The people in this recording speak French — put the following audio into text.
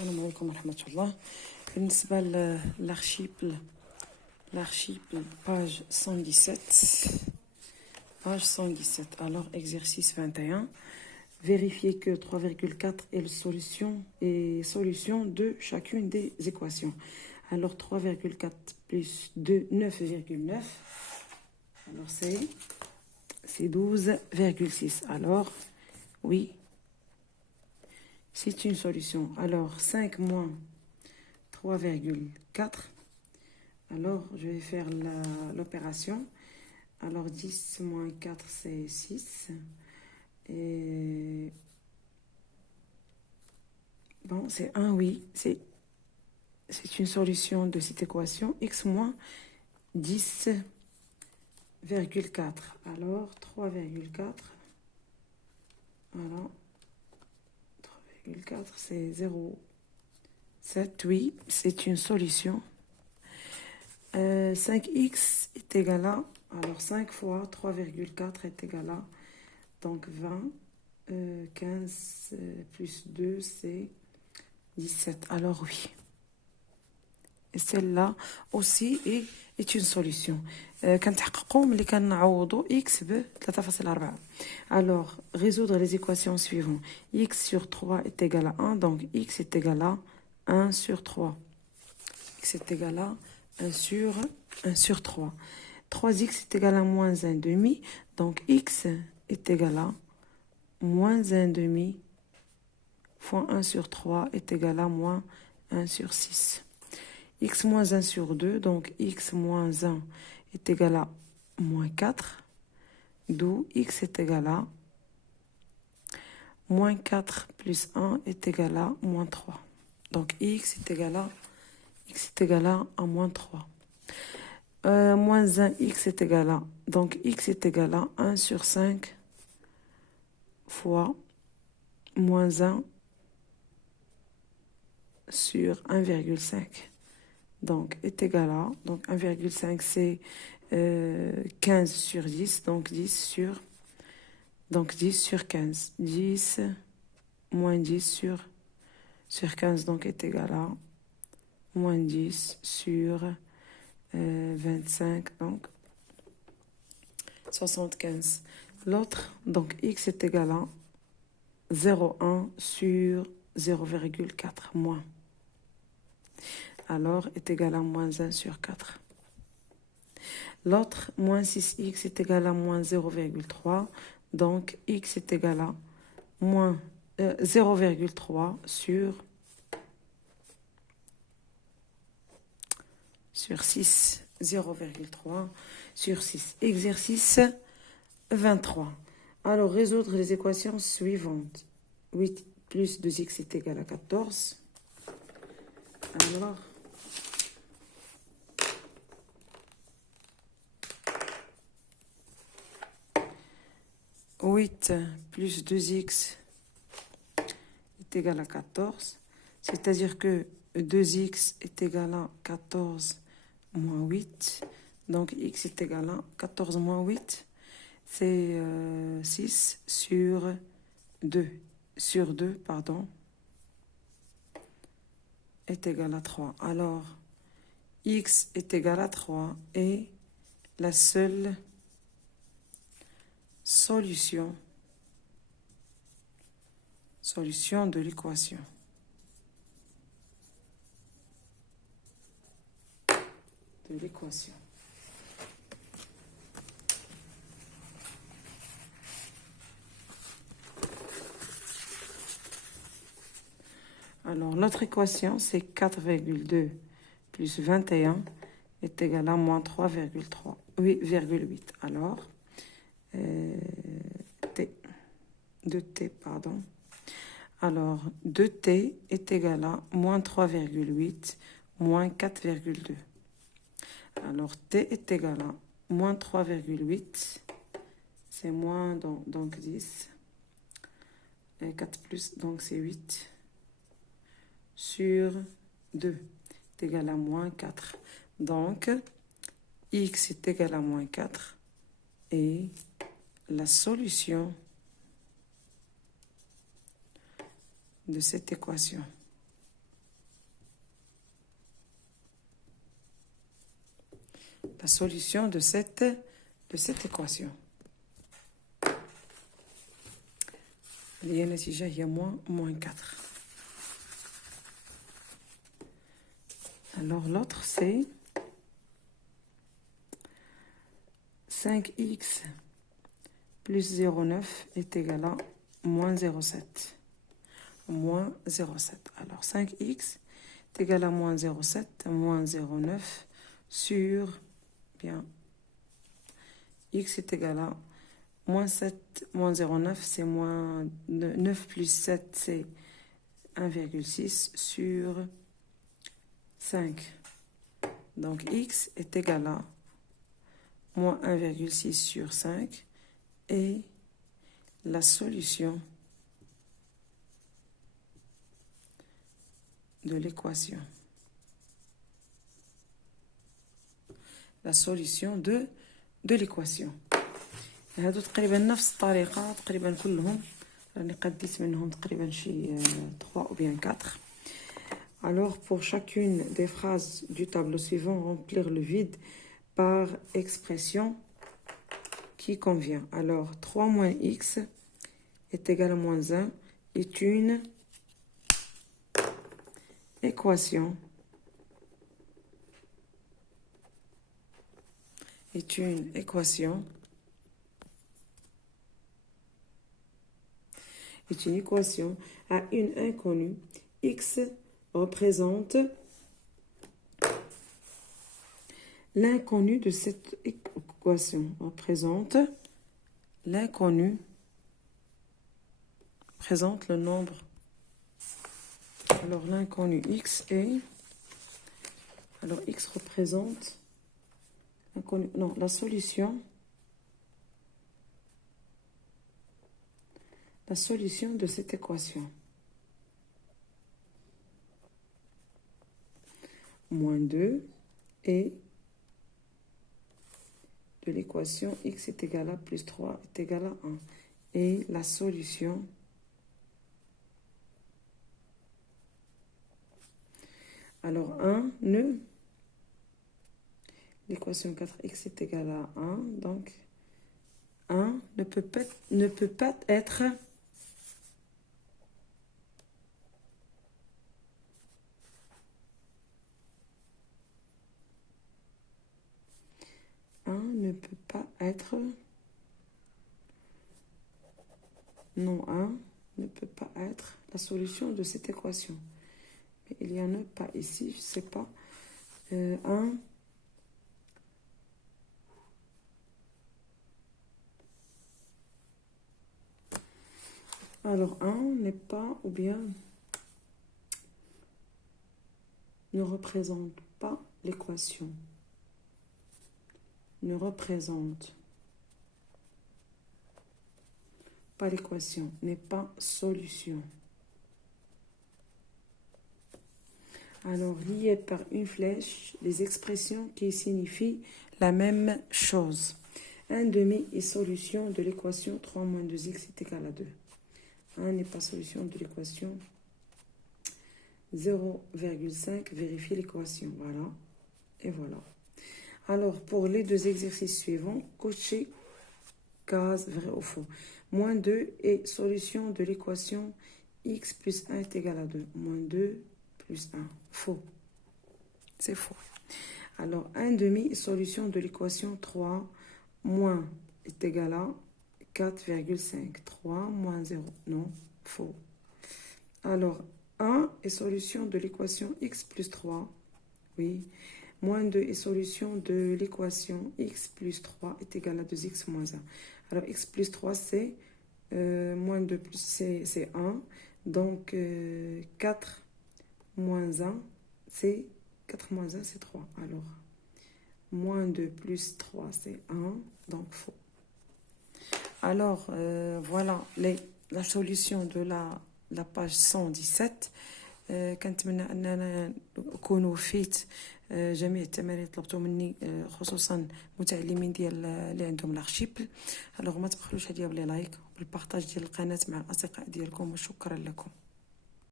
السلام عليكم ورحمة الله. بالنسبة l'archiple, page 117. Page 117. Alors, exercice 21. Vérifiez que 3,4 est la solution de chacune des équations. Alors, 3,4 plus 2, 9,9. Alors, c'est 12,6. Alors, oui, c'est une solution. Alors, 5 moins 3,4. Alors, je vais faire l'opération. Alors, 10 moins 4, c'est 6. Et bon, c'est 1, oui. C'est une solution de cette équation. X moins 10,4. Alors, 3,4. Voilà. 3,4, c'est 0,7. Oui, c'est une solution. 5x est égal à... Alors, 5 fois 3,4 est égal à... Donc, 20. 15 plus 2, c'est 17. Alors, oui. Et celle-là aussi est une solution. كنتحققوا ملي كنعوضوا x ب 3,4. Alors, résoudre les équations suivantes. X sur 3 est égal à 1, donc x est égal à 1 sur 3. X est égal à 1 sur 3. 3x est égal à moins 1 demi, donc x est égal à moins 1 demi fois 1 sur 3 est égal à moins 1 sur 6. X moins 1 sur 2, donc x moins 1 est égal à moins 4, d'où x est égal à moins 4 plus 1 est égal à moins 3. Donc x est égal à moins 3. Moins 1, x est égal à, donc x est égal à 1 sur 5 fois moins 1 sur 1,5. Donc, est égal à, donc 1,5 c'est 15 sur 10, donc 10 sur 15. 10 moins 10 sur 15, donc est égal à moins 10 sur 25, donc 75. L'autre, donc x est égal à 0,1 sur 0,4 moins. Alors, est égal à moins 1 sur 4. L'autre, moins 6x est égal à moins 0,3. Donc, x est égal à moins 0,3 sur 6. 0,3 sur 6. Exercice 23. Alors, résoudre les équations suivantes. 8 plus 2x est égal à 14. Alors, 8 plus 2x est égal à 14. C'est-à-dire que 2x est égal à 14 moins 8. Donc, x est égal à 14 moins 8. C'est 6 sur 2. Sur 2, pardon, est égal à 3. Alors, x est égal à 3 et la seule solution de l'équation. Alors, notre équation, c'est 4,2 plus 21 est égal à moins 3,3. 8,8. Alors, pardon. Alors, 2t est égal à moins 3,8 moins 4,2. Alors, t est égal à moins 3,8. C'est moins, donc 10. Et 4 plus, donc c'est 8. Sur 2 est égal à moins 4. Donc, x est égal à moins 4. Et la solution de cette équation la solution de cette équation. اللي هي النتيجة هي moins 4. Alors l'autre c'est 5x plus 0,9 est égal à moins 0,7. Moins 0,7. Alors 5x est égal à moins 0,7, moins 0,9 sur, bien, x est égal à moins 7, moins 0,9, c'est moins 9 plus 7, c'est 1,6 sur 5. Donc x est égal à moins 1,6 sur 5 et la solution de l'équation. La solution de l'équation. هادو تقريبا نفس الطريقة تقريبا كلهم راني قديت منهم تقريبا شي 3 ou bien 4. Alors pour chacune des phrases du tableau suivant, remplir le vide par expression qui convient. Alors 3 moins x est égal à moins 1 est une équation. Est une équation. Est une équation à une inconnue. X représente l'inconnu de cette équation. Représente l'inconnu. Présente le nombre. Alors l'inconnu x est. Alors x représente l'inconnu. Non, la solution. La solution de cette équation. Moins 2 et de l'équation x est égal à plus 3 est égal à 1. Et la solution alors 1 l'équation 4x est égal à 1 donc 1 ne peut pas être 1 ne peut pas être non 1 ne peut pas être la solution de cette équation. Mais il y en a pas ici, je sais pas. 1 alors 1 n'est pas ou bien ne représente pas l'équation. Ne représente pas l'équation, n'est pas solution. Alors, lié par une flèche, les expressions qui signifient la même chose. 1 demi est solution de l'équation 3 moins 2x est égal à 2. 1 n'est pas solution de l'équation 0,5. Vérifier l'équation. Voilà. Et voilà. Alors, pour les deux exercices suivants, cocher case vrai ou faux. Moins 2 est solution de l'équation x plus 1 est égal à 2. Moins 2 plus 1. Faux. C'est faux. Alors, 1 demi est solution de l'équation 3 moins est égal à 4,5. 3 moins 0. Non, faux. Alors, 1 est solution de l'équation x plus 3. Oui. Moins 2 est solution de l'équation x plus 3 est égal à 2x moins 1. Alors, x plus 3, c'est moins 2 plus c'est 1. Donc, 4 moins 1, c'est 4 moins 1, c'est 3. Alors, moins 2 plus 3, c'est 1. Donc, faux. Alors, voilà la solution de la page 117. كنتمنى اننا نكون وفيت جميع التمارين طلبتوا مني خصوصا متعلمين ديال اللي عندهم لارشيبل. الوغ ما تبخلوش عليا بلي لايك وبالبارطاج ديال القناه مع الاصدقاء ديالكم وشكرا لكم.